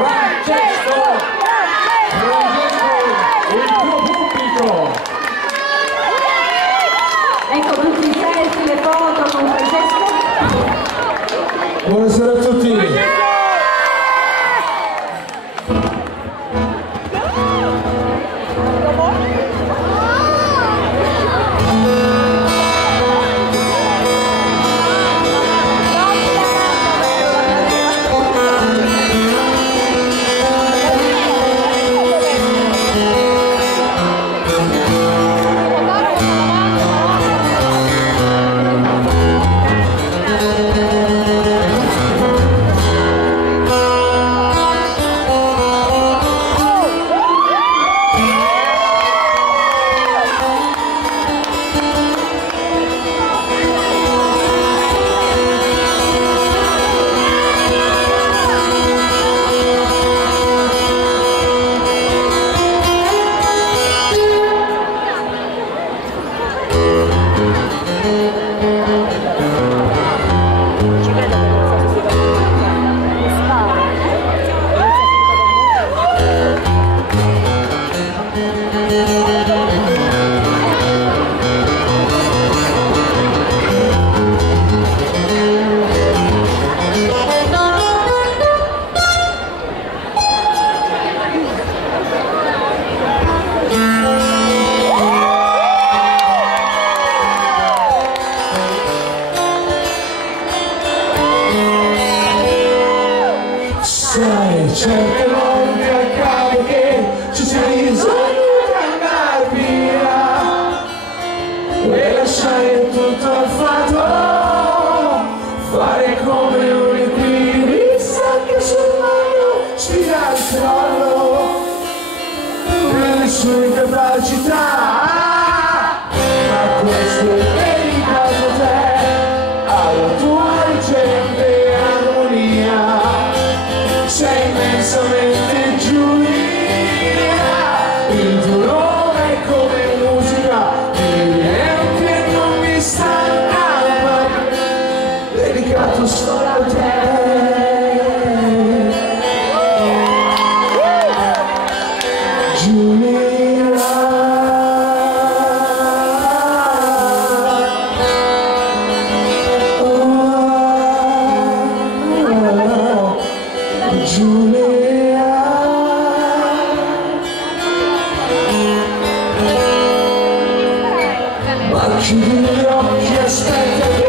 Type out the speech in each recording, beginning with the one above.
Francesco, il tuo pubblico. Ecco tutti i selfie, le foto con Francesco. Buonasera a tutti. Sai, certe volte accade che ci sia bisogno di andare via e lasciare tutto al fato, fare come un equilibrista che sul mondo sfida il crollo per le sue incapacità, ma questo è dedicato a te, alla tua recente armonia. Sei immensamente Giulia, il tuo nome è come musica, niente non mi stanca mai, dedicato solo a te. Giulia, Giulia, ma chiudi gli occhi, aspetta che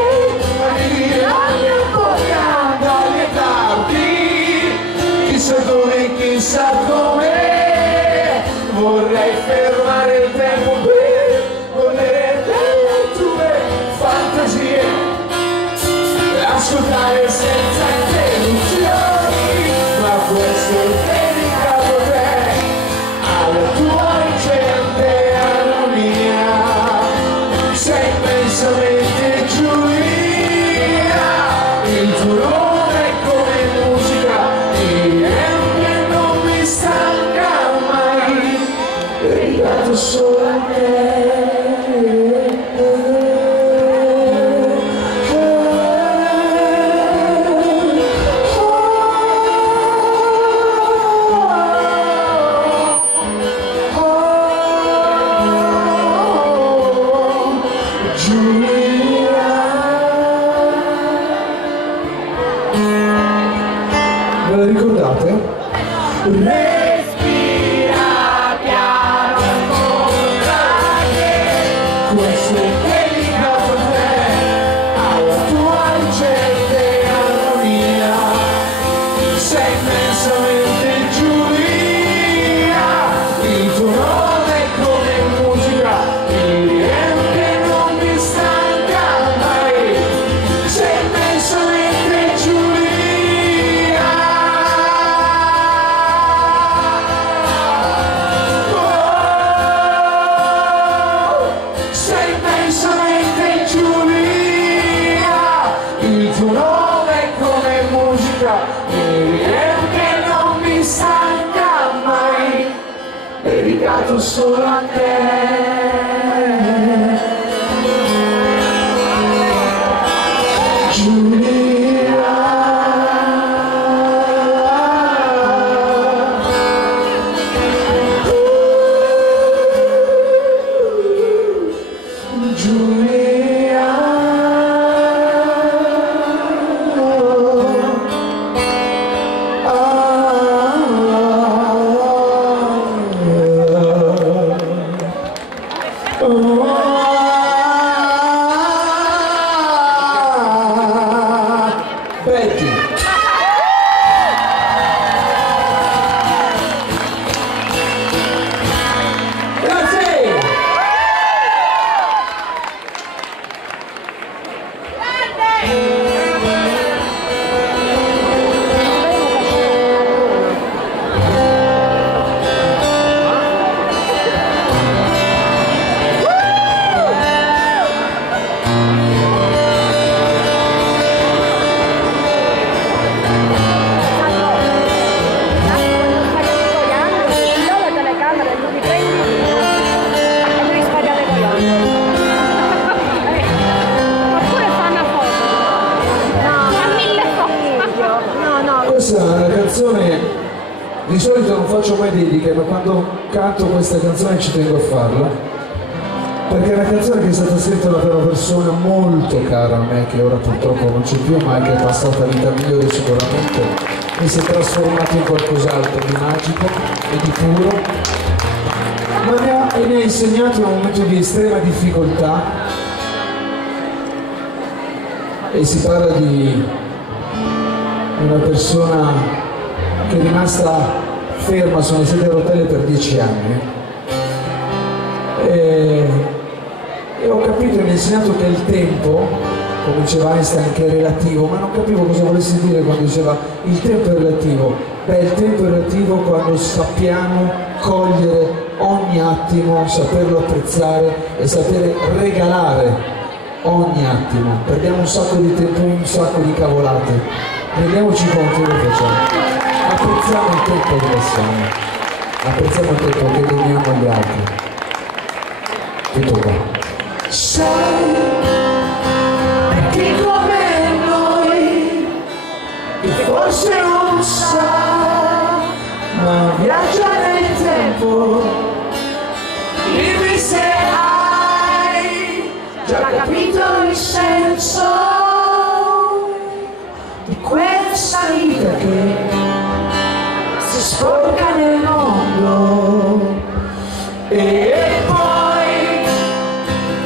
arrivi la mia bocca dalle tardi, chissà dove, chissà come, vorrei fermare il tempo per godere delle tue fantasie e ascoltare senza interruzioni. Questo è dedicato a te, alla tua recente armonia. Sei immensamente Giulia, il tuo nome è come musica, niente non mi stanca mai, dedicato solo a te. Ve la ricordate? Respira piano, ascolta che questo è dedicato a te, alla tua recente armonia. Sei immensamente Giulia, il tuo nome è come musica, niente non mi stanca mai. Sei immensamente Giulia. Sei immensamente Giulia, il tuo nome è come musica, niente non mi stanca mai, dedicato solo a te. Giulia. Questa è una canzone, di solito non faccio mai dediche, ma quando canto questa canzone ci tengo a farla, perché è una canzone che è stata scritta da una persona molto cara a me, che ora purtroppo non c'è più, ma che è passata vita migliore sicuramente, e si è trasformato in qualcos'altro di magico e di puro, e mi ha insegnato in un momento di estrema difficoltà, e si parla di una persona che è rimasta ferma su una sedia a rotelle per 10 anni e ho capito e mi ha insegnato che il tempo, come diceva Einstein, che è relativo, ma non capivo cosa volesse dire quando diceva il tempo è relativo. Beh, il tempo è relativo quando sappiamo cogliere ogni attimo, saperlo apprezzare e sapere regalare ogni attimo. Perdiamo un sacco di tempo in un sacco di cavolate. Rendiamoci conto che facciamo. Apprezziamo il tempo che passiamo. Apprezziamo il tempo che doniamo agli altri. Tutto qua. Sai che come noi, che forse non sa, ma viaggia nel tempo. Dimmi se hai già capito il senso di questa vita che si sporca nel mondo. E poi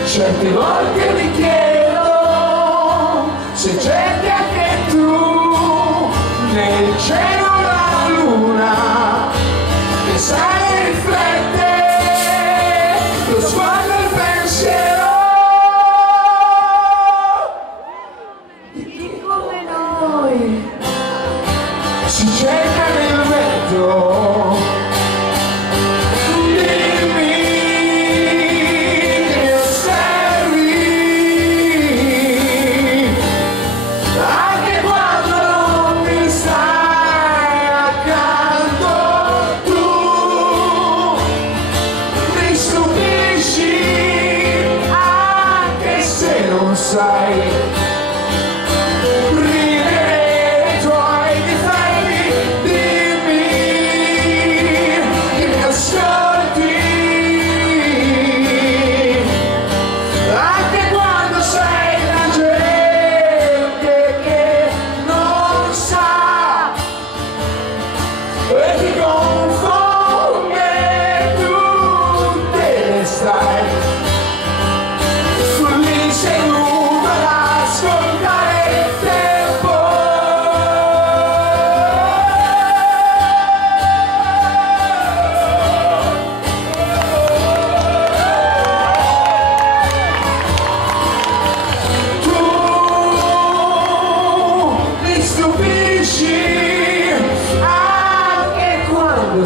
certe volte mi chiedo se cerchi anche tu nel cielo la luna che sale e riflette lo sguardo e il pensiero di chi come noi si cerca nel vento. Sai, ridere i tuoi difetti, dimmi che mi ascolti, anche quando sei la gente che non sa e ti confonde tutte le stai.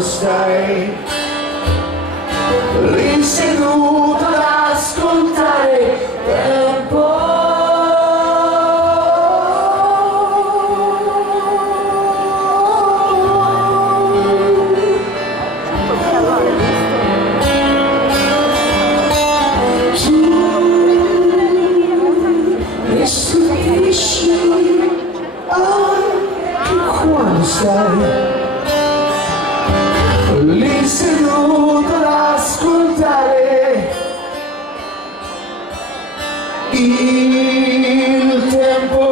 Stai lì seduto ad ascoltare tempo. Tu mi stupisci anche quando stai lì seduto ad ascoltare il tempo.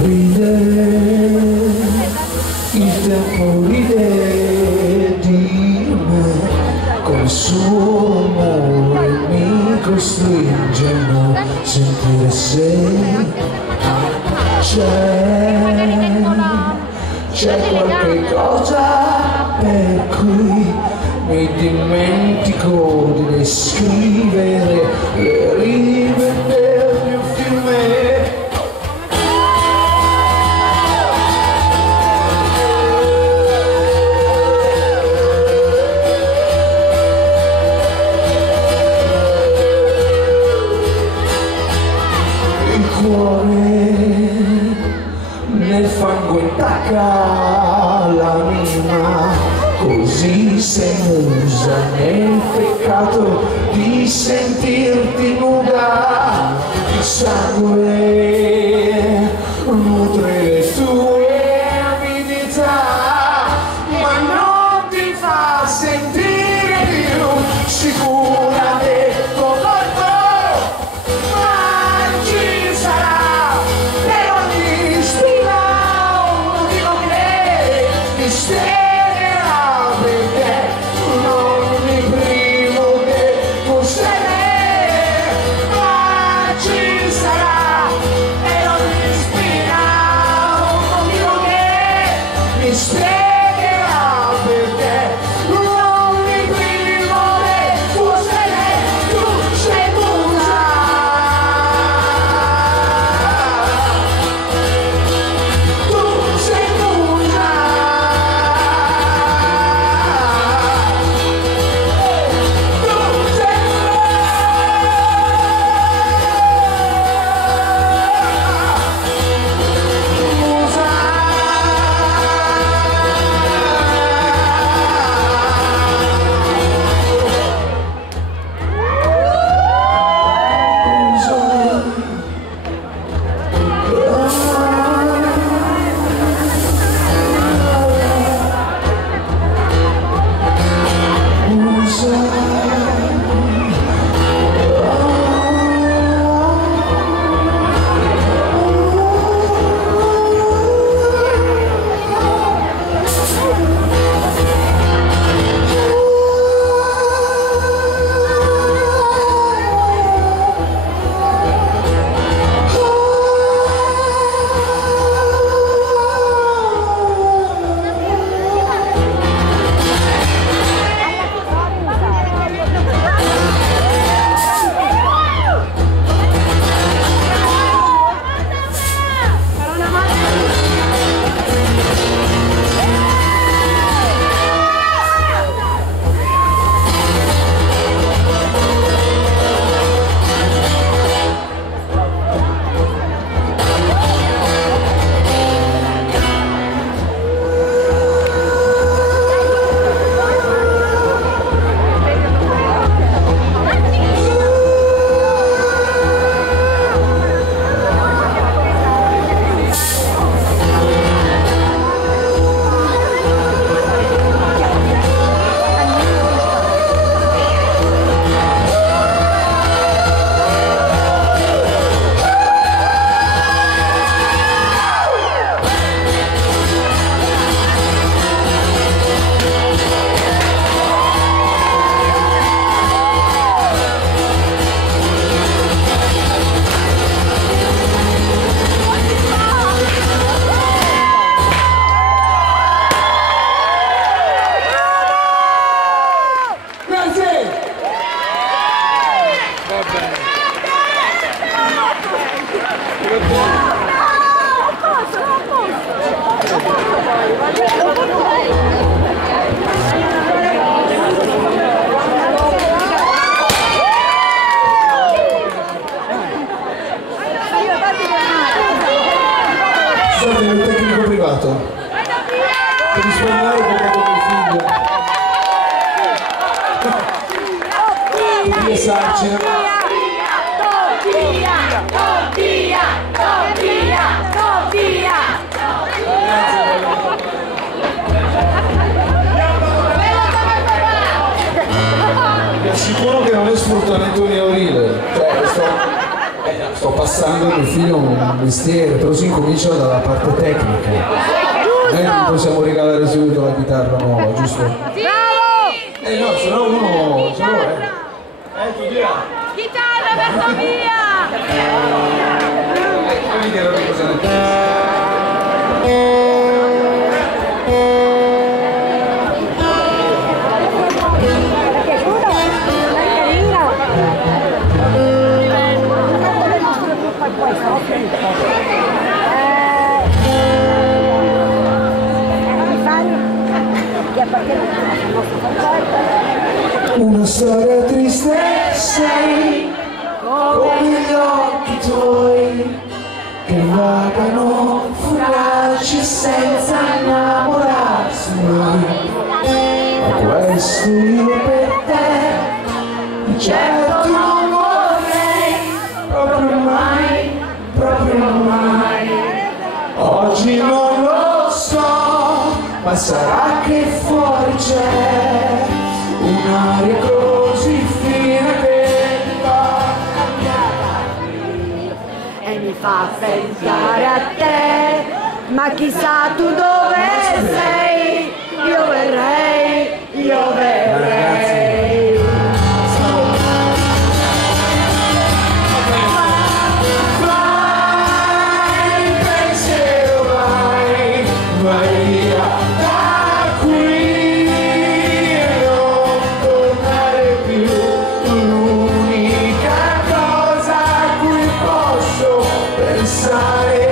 ride, il tempo ride di me, col suo amore mi costringe a non sentire se c'è qualche cosa per cui mi dimentico di descrivere le rive del mio fiume. Il cuore nel fango intacca l'anima, così sei musa nel peccato di sentirti nuda. Il sangue nutre le tue avidità, ma non ti fa sentire più sicura del tuo corpo. Ma ci sarà per ogni spina un motivo che mi spiegherà perché non mi privo che tu sei me. Ma ci sarà per ogni spina un motivo che mi spiegherà perché non mi privo che tu sei me. Tu sei musa. Tu sei musa. Tu sei Scusate, il tecnico privato per risparmiare perché con il figlio di Sarcina. Vi assicuro che non è sfruttamento minorile, cioè sto sto passando al mio figlio un mestiere, però si incomincia dalla parte tecnica. Noi non possiamo regalare subito la chitarra nuova, giusto? Bravo! No, se no uno ce l'ho, Chitarra verso via! Vedi che era cosa ne pensi. Una storia triste sei, come gli occhi tuoi, che vagano fugaci senza innamorarsi mai. Ma questo io per te, di certo non vorrei, proprio mai. Oggi non lo so, ma sarà che fuori c'è un'aria così fine che mi fa cambiare E mi fa pensare a te, ma chissà tu dove sei, io verrei. Vai, pensiero, vai via da qui e non tornare più. L'unica cosa a cui posso pensare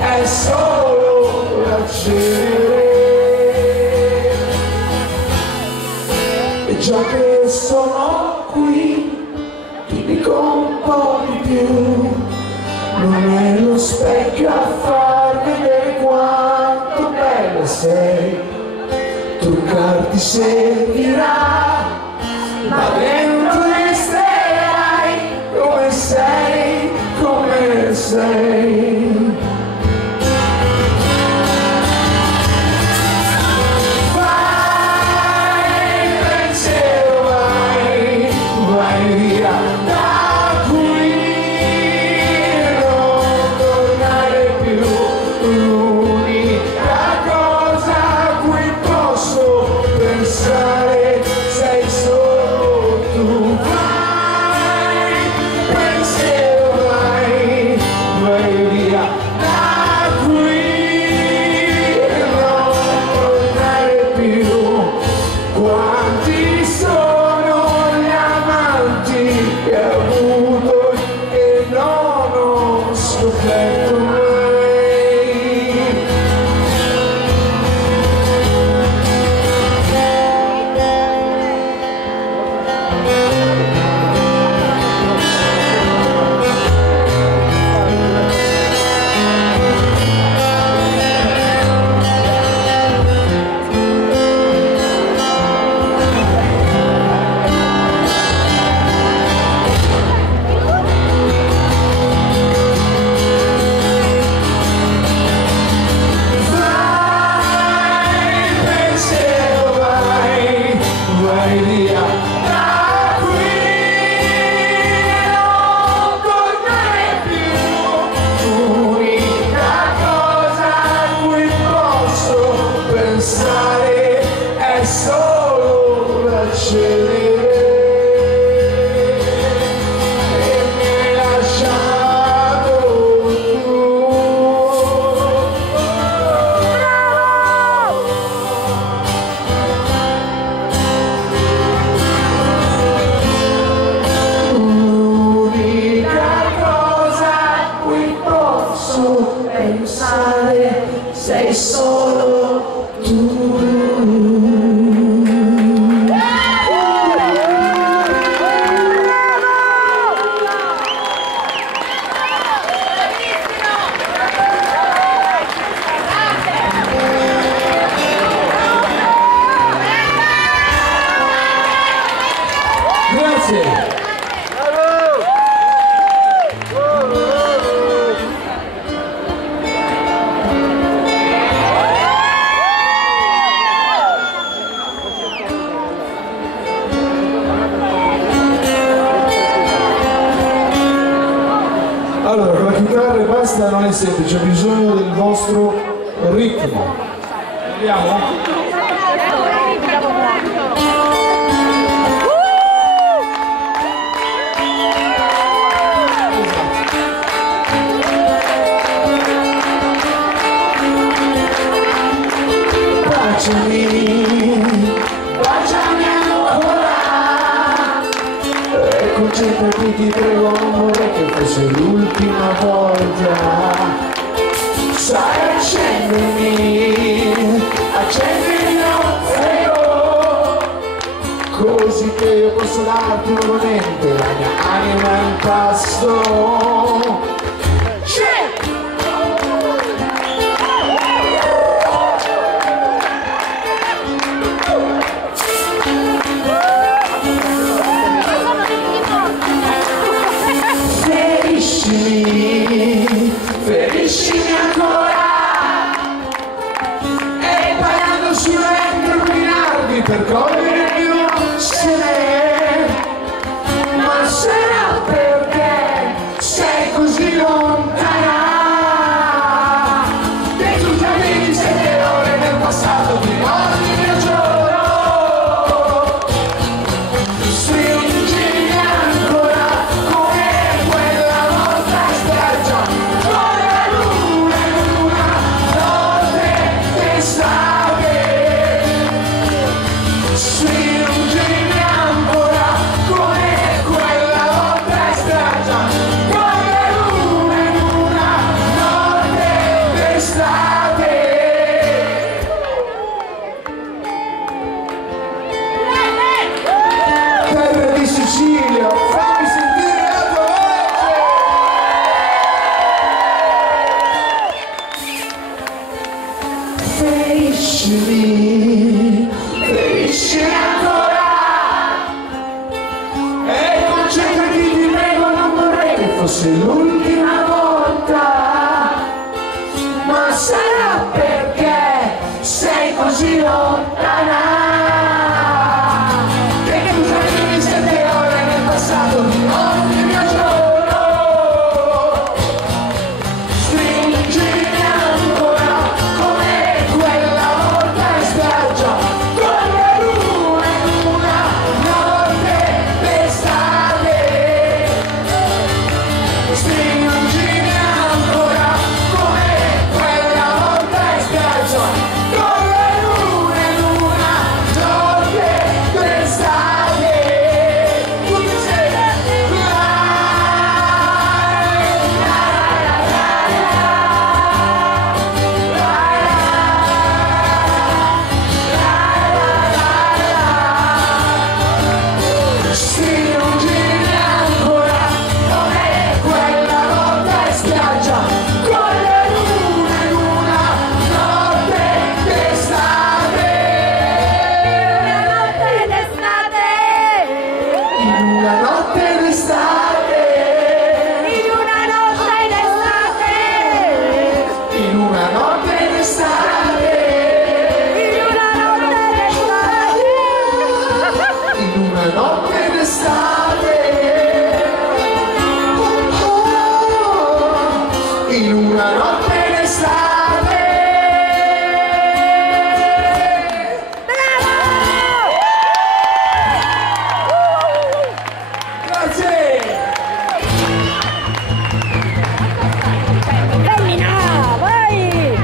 è solo l'accenere. E già che sono qui, ti dico un po' di più. Non è lo specchio a far vedere quanto bella sei. Truccarti servirà, ma dentro resterai come sei, come sei. Vai, pensiero, vai via da qui e non tornare più. L'unica cosa a cui posso pensare sei solo tu. Vai, pensiero, vai via da qui e non tornare più. Quanti sono gli amanti che ho avuto e non ho scoperto mai. Vai via da qui e non tornare più. L'unica cosa a cui posso pensare è solo l'accenere. E mi hai lasciato tu. L'unica cosa a cui posso pensare sei solo tu. Grazie. semplice, ho bisogno del vostro ritmo. Andiamo? Baciami ancora e concentrati, ti prego, non vorrei che fosse l'ultima volta. Sai, accendimi, prego, così che io posso darti nuovamente la mia anima in pasto. Feriscimi ancora e pagando sulle rovinarmi per cogliere il mio seme, ma sarà perché sei così lontana che tu cammini 7 ore nel passato di ogni mio giorno. Stringimi ancora come quella volta spiaggia. Stringimi ancora come quella volta in spiaggia, con le lune in una notte d'estate. Terra di Sicilia, fammi sentire la tua voce. Feriscimi ancora e concentrati, ti prego, non vorrei che fosse l'ultima volta, ma sarà perché sei così lontana che tu cammini 7 ore nel passato di ogni mio giorno. Stringimi ancora come quella volta in spiaggia, con le lune in una notte d'estate. Stringimi ancora come quella volta in spiaggia, con le lune in una notte d'estate. Tu mi sei stringimi ancora come quella volta in spiaggia, con le lune in una notte d'estate. In una notte d'estate. In una notte d'estate. In una notte d'estate. In una notte d'estate. In una notte d'estate. In una notte d'estate. Grazie. Femmina, vai!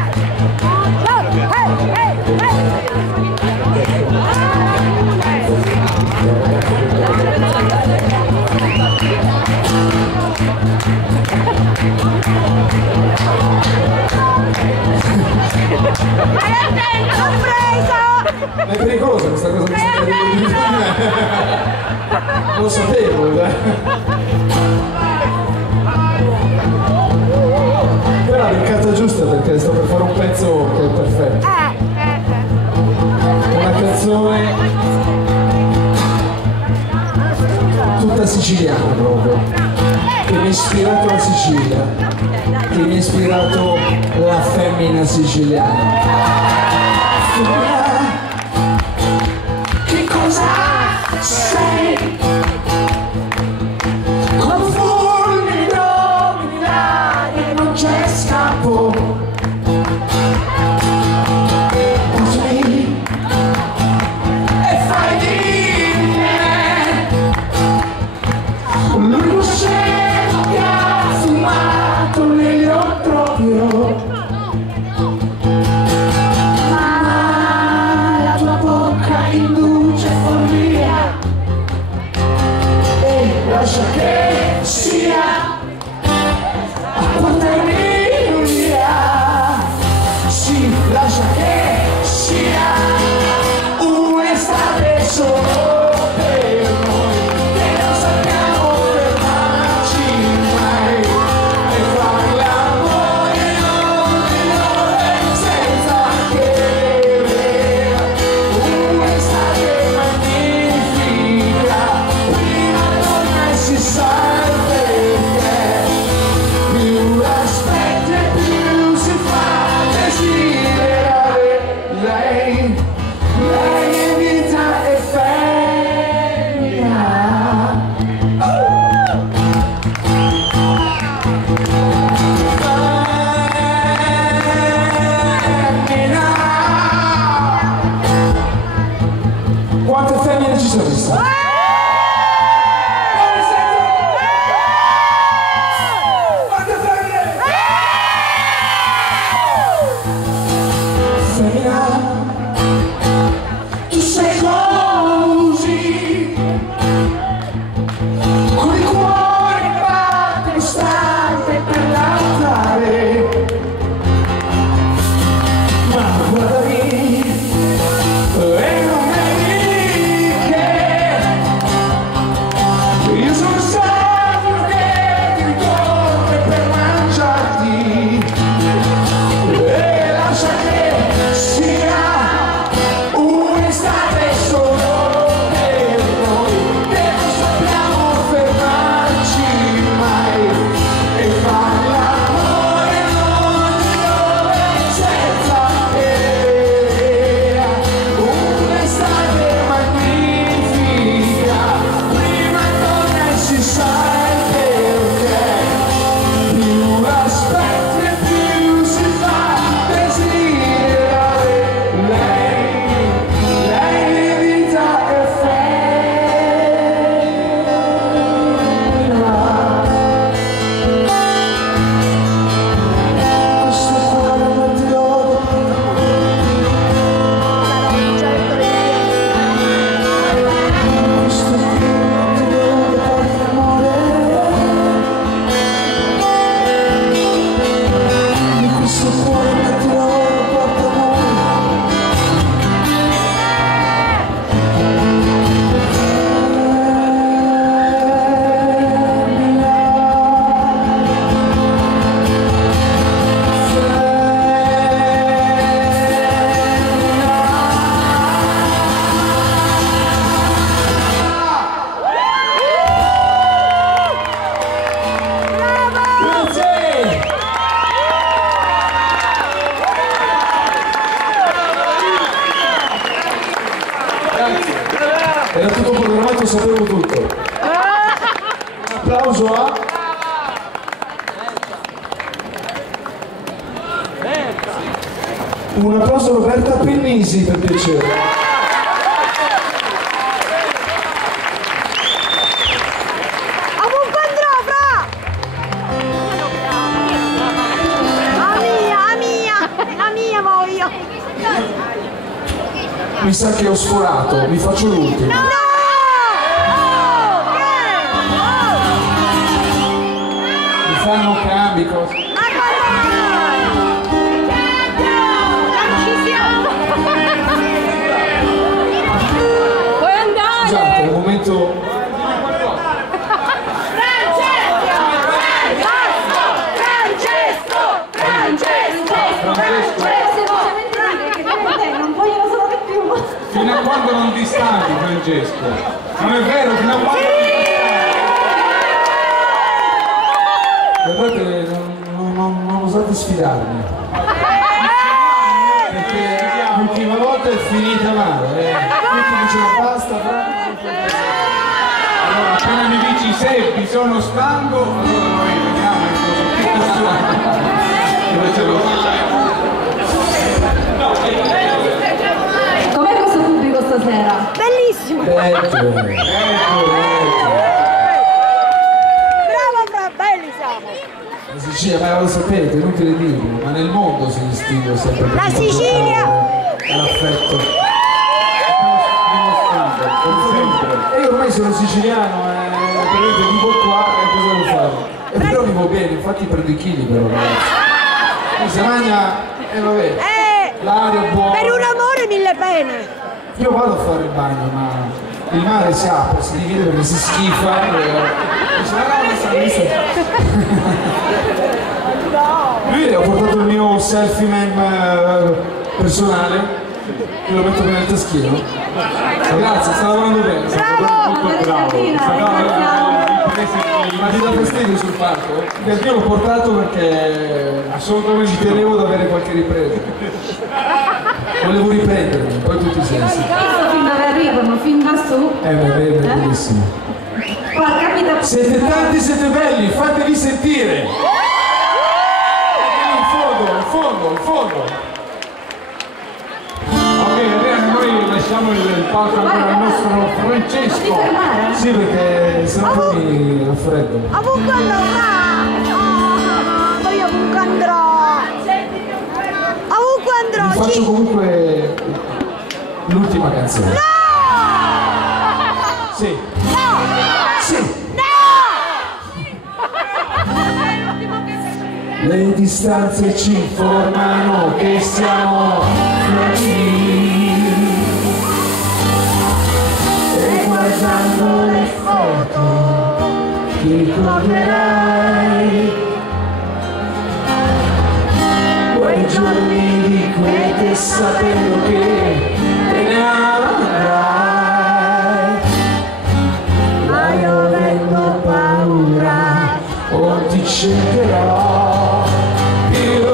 Ma è pericolosa questa cosa che stai dicendo? Non lo sapevo, però l'ha beccata giusta perché sto per fare un pezzo che è perfetto. Una canzone tutta siciliana proprio, che mi ha ispirato la Sicilia, che mi ha ispirato la femmina siciliana. Che cosa sei? Con fulmini domini l'aria, non c'è scambio. Lascia che sia acqua termina, sì, lascia che sia un'estate solo per noi, che non sappiamo fermarci mai e fare l'amore senza che un'estate magnifica. Si sa perché, più aspetti e più si fa desiderare lei è vita e femmina. Quante femmine ci sono state? Tu sei così, con il cuore che batte istante per l'altare, ma guardami e non vedi che io sono stato che ti ricorre per mangiarti e lascia che sia un'estate solo per noi, che non sappiamo fermarci mai e fare l'amore senza idea. Un'estate magnifica, prima torna e si sa perché, più aspetti e più si fa desiderare lei è vita e femmina. Questo cuore non ti lo questo cuore non ti lo porta amore, di questo cuore non ti lo porta Era tutto programmato, sapevo tutto. Un applauso a... Un applauso a Roberta Pennisi, per piacere. La mia voglio! Mi sa che ho sforato, vi faccio l'ultimo. Mi fanno cambi, cose. Puoi andare! Scusate, è un momento... Fino a quando non ti stanchi, Francesco? Non è vero, fino a quando non ti stanchi? Guardate, non osate sfidarmi. Perché l'ultima volta è finita male. Tutti dicevano basta, Allora, appena mi dici Seppi, sono stanco, allora noi vediamo cosa Com'è questo pubblico stasera? Bellissimo! Bello. Bravo, belli siamo! La Sicilia, ma lo sapete, è inutile dirlo, ma nel mondo si distingue sempre per La Sicilia! l'affetto. Come sempre. E io ormai sono siciliano, praticamente vivo qua e cosa devo fare? E però vivo bene, infatti prendo i chili però ragazzi. Mi si mangia, vabbè, l'aria è buona. Per un amore mille pene! Io vado a fare il bagno, ma il mare si apre, si divide perché si schifa. Dice, Lui ho portato il mio selfie man personale, che lo metto nel taschino. Grazie, sta lavorando bene. Molto bravo. Ma ti dà fastidio sul palco? Perché io l'ho portato perché Assolutamente ci tenevo ad avere qualche ripresa. Volevo riprendermi, poi tutti i sensi. Questo film dove arrivano, fin da su. Ma è bellissimo. Qua capita. Siete tanti, siete belli, fatevi sentire! In fondo. Ok, Adriano, noi lasciamo il palco ancora al nostro Francesco. Sì, perché sennò poi mi raffreddo. Ovunque andrò! Poi ovunque andrò! Ovunque andrò! Vi faccio comunque l'ultima canzone. No! Sì. No! Sì. No! Le distanze ci informano che siamo fragili. E guardando le foto ti ricorderai quei giorni di quiete sapendo che te ne andrai. Ma io avendo paura o ti cercherò più.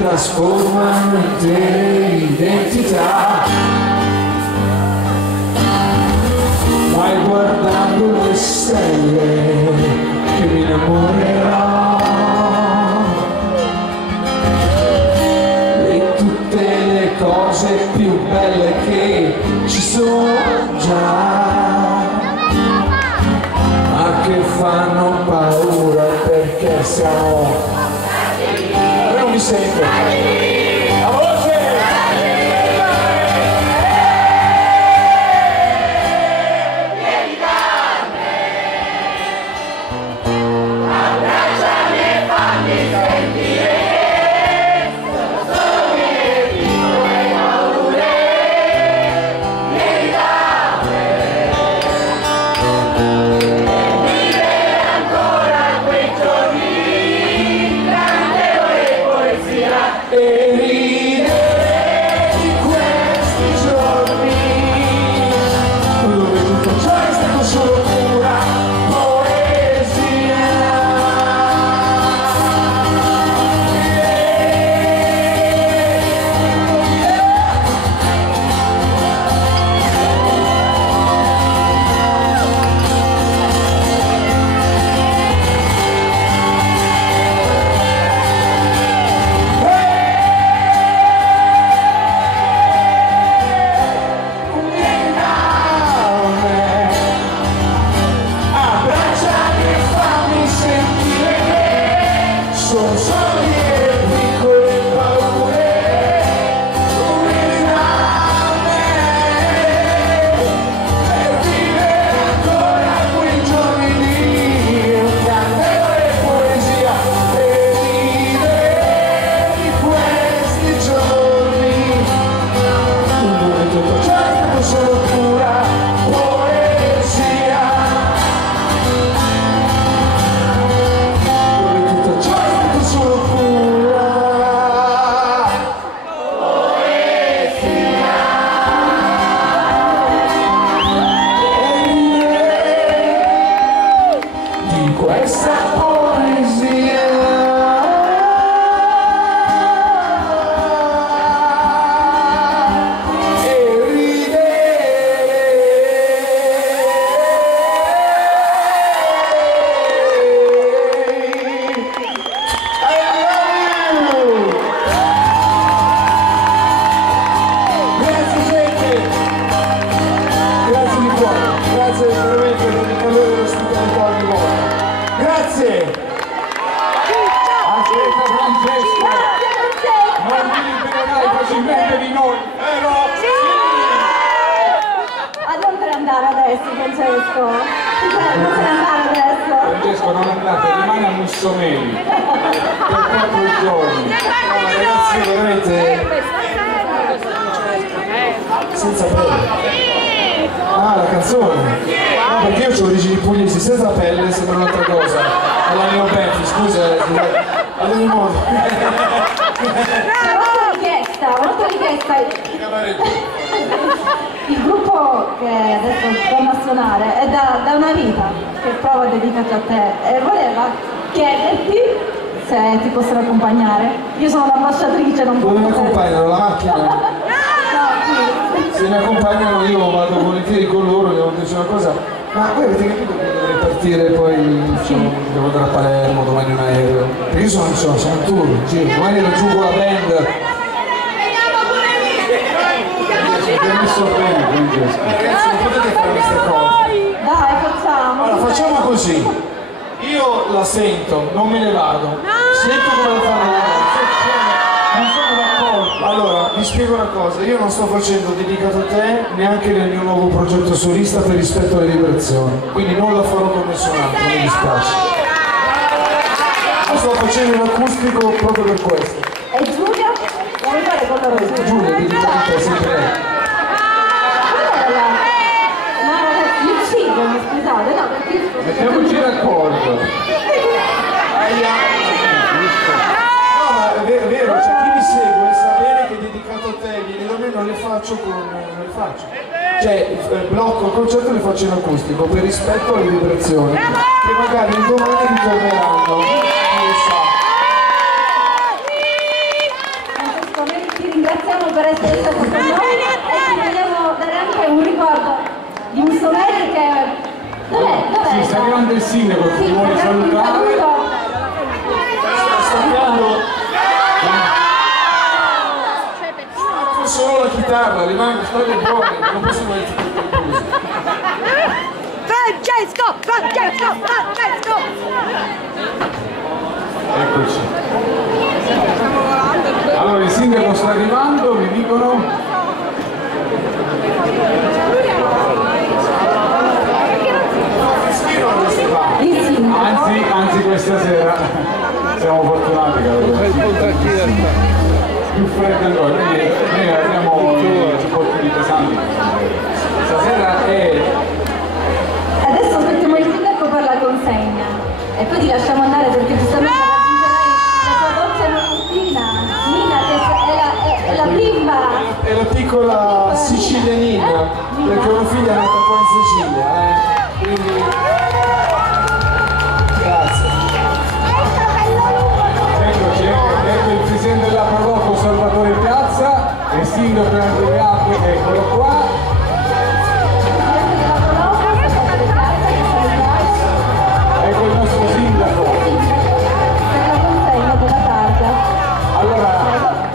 Trasformano intere identità, vai guardando le stelle che mi innamorerò e tutte le cose più belle che ci sono già, ma che fanno paura perché siamo. Non mi sento. A voce! Vieni da me. Abbracciami e fammi sentire che sono mie piccole paure. Vieni da me. E vivere ancora quei giorni. andare adesso, Francesco? Ti prego, non se ne andare adesso. Francesco, non andate, rimane a Mussomeli per 4 giorni. No, ragazzi, veramente senza pelle. Ah, la canzone. No, perché io ho origini pugliesi, senza pelle sembra un'altra cosa. Alla Neo Benfi, scusa, ad ogni modo. Un'altra richiesta. Il gruppo che adesso torna a suonare è da una vita che prova dedicato a te e voleva chiederti se ti possono accompagnare. Io sono l'ambasciatrice, non posso. Dove mi accompagnano? La macchina? No, qui. Se mi accompagnano io vado volentieri con loro, devo dirci una cosa. Ma voi avete capito che dovrei partire poi, insomma, devo andare a Palermo, domani in un aereo. Perché io sono un tour, domani raggiungo la band. Ti ho messo bene, Francesco. Ragazzi, non potete fare queste cose. Dai, facciamo. Allora, facciamo così. Io la sento, non me ne vado. Sento come la fanno le ragazze. Non sono d'accordo. Allora, vi spiego una cosa. Io non sto facendo dedicato a te neanche nel mio nuovo progetto solista per rispetto alle vibrazioni. Quindi non la farò con nessun altro, mi dispiace. Lo sto facendo in acustico proprio per questo. E Giulia? Vuoi fare con loro? Giulia, dedicata a te, sempre lei. No, ragazzi, mi uccidono, scusate, no, perché... Mettiamoci d'accordo. No, ma è vero, cioè chi mi segue sa bene che dedicato a te, vieni da me, non le faccio con... non le faccio. Cioè, blocco il concerto e le faccio in acustico, per rispetto alle vibrazioni, che magari un domani ritorneranno, chi lo sa. Francesco, noi ti ringraziamo per essere stato con noi e ti vogliamo dare anche un ricordo di un Someri che... Dov'è? Sì, sta arrivando il sindaco che ti vuole salutare. Sto andando... solo la chitarra, rimango, state buoni, non posso mai così. Francesco! Francesco! Francesco! Eccoci. Allora il sindaco sta arrivando, mi dicono. Anzi questa sera siamo fortunati, caro. Più freddo ancora, noi abbiamo i porti pesanti. Stasera è... Adesso aspettiamo il sindaco per la consegna e poi ti lasciamo andare perché giustamente raggiungerai la tua dolce mattina, Nina, che è la bimba. È la piccola sicilianina, perché ho una figlia nata qua in Sicilia, quindi... Grazie. Eccoci, ecco il presidente della Proloco Salvatore Piazza, il sindaco Andreato, eccolo qua. Ecco il nostro sindaco. Per la consegna della targa. Allora,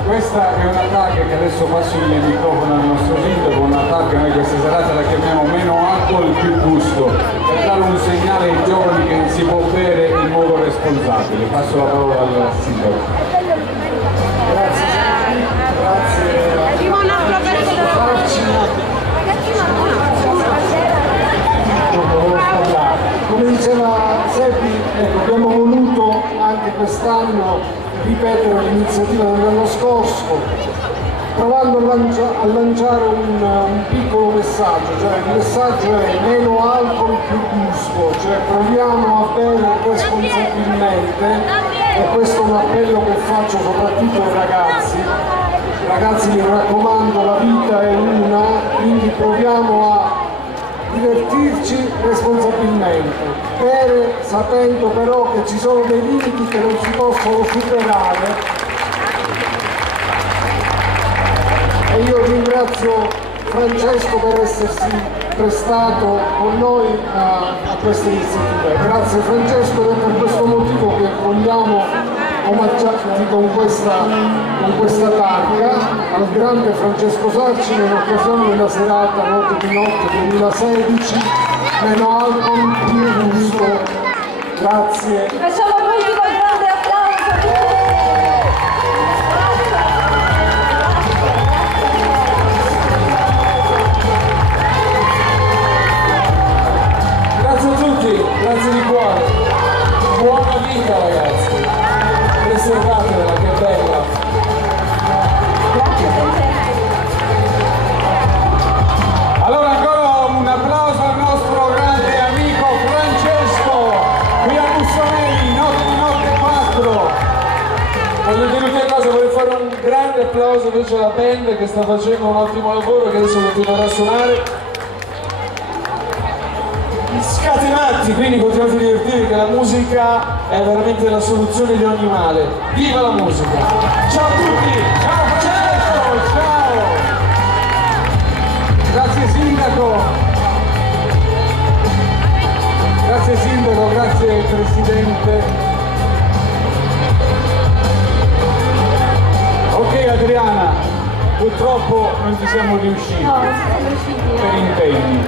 questa è una targa che adesso passo il microfono al nostro sindaco, una targa noi questa serata la chiamiamo meno alcol più gusto, per dare un segnale ai giovani che si può bere in modo responsabile. Passo la parola al sindaco. Come diceva Seppi, ecco, abbiamo voluto anche quest'anno ripetere l'iniziativa dell'anno scorso, provando a lanciare un piccolo messaggio, cioè il messaggio è meno alcol più gusto, cioè proviamo a bere responsabilmente, e questo è un appello che faccio soprattutto ai ragazzi. Ragazzi, mi raccomando, la vita è una, quindi proviamo a divertirci responsabilmente, bere sapendo però che ci sono dei limiti che non si possono superare. E io ringrazio Francesco per essersi prestato con noi a questa iniziativa. Grazie Francesco, ed è per questo motivo che vogliamo omaggiarti con questa targa al grande Francesco Sarci in occasione della serata Notte di Notte 2016, meno alcol più gusto. Grazie. Facciamo l'ultimo grande applauso a tutti. applauso invece alla band che sta facendo un ottimo lavoro, che adesso continuerà a suonare. Scatenati, quindi continuate a divertirvi, che la musica è veramente la soluzione di ogni male. Viva la musica! Ciao a tutti! Ciao Francesco, ciao! Grazie Sindaco! Grazie Sindaco, grazie Presidente. Ok Adriana, purtroppo non ci siamo riusciti No, non siamo riusciti. per impegni.